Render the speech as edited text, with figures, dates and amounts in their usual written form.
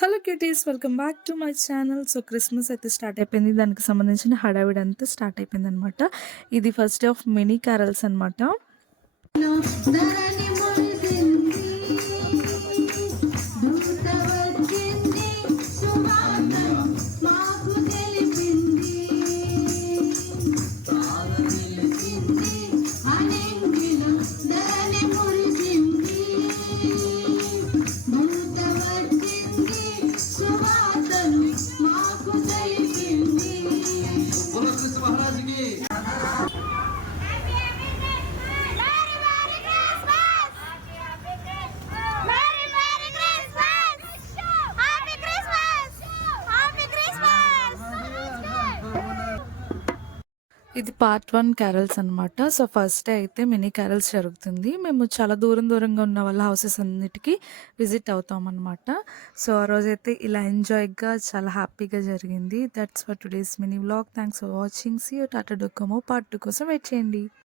Hello cuties, welcome back to my channel. So Christmas అయితే start అయిపోయింది. దానికి సంబంధించిన హడావిడి అంతా స్టార్ట్ అయిపోయింది అనమాట. ఇది first day of mini carols అనమాట. ఇది పార్ట్ 1 క్యారల్స్ అనమాట. సో ఫస్ట్ డే అయితే మినీ క్యారల్స్ జరుగుతుంది. మేము చాలా దూరంగా ఉన్న వాళ్ళ హౌసెస్ అన్నిటికీ విజిట్ అవుతాం అనమాట. సో ఆ రోజైతే ఇలా ఎంజాయ్గా చాలా హ్యాపీగా జరిగింది. That's for today's mini vlog. Thanks for watching. See you. Tata Docomo part 2 కోసం వెయిట్ చేయండి.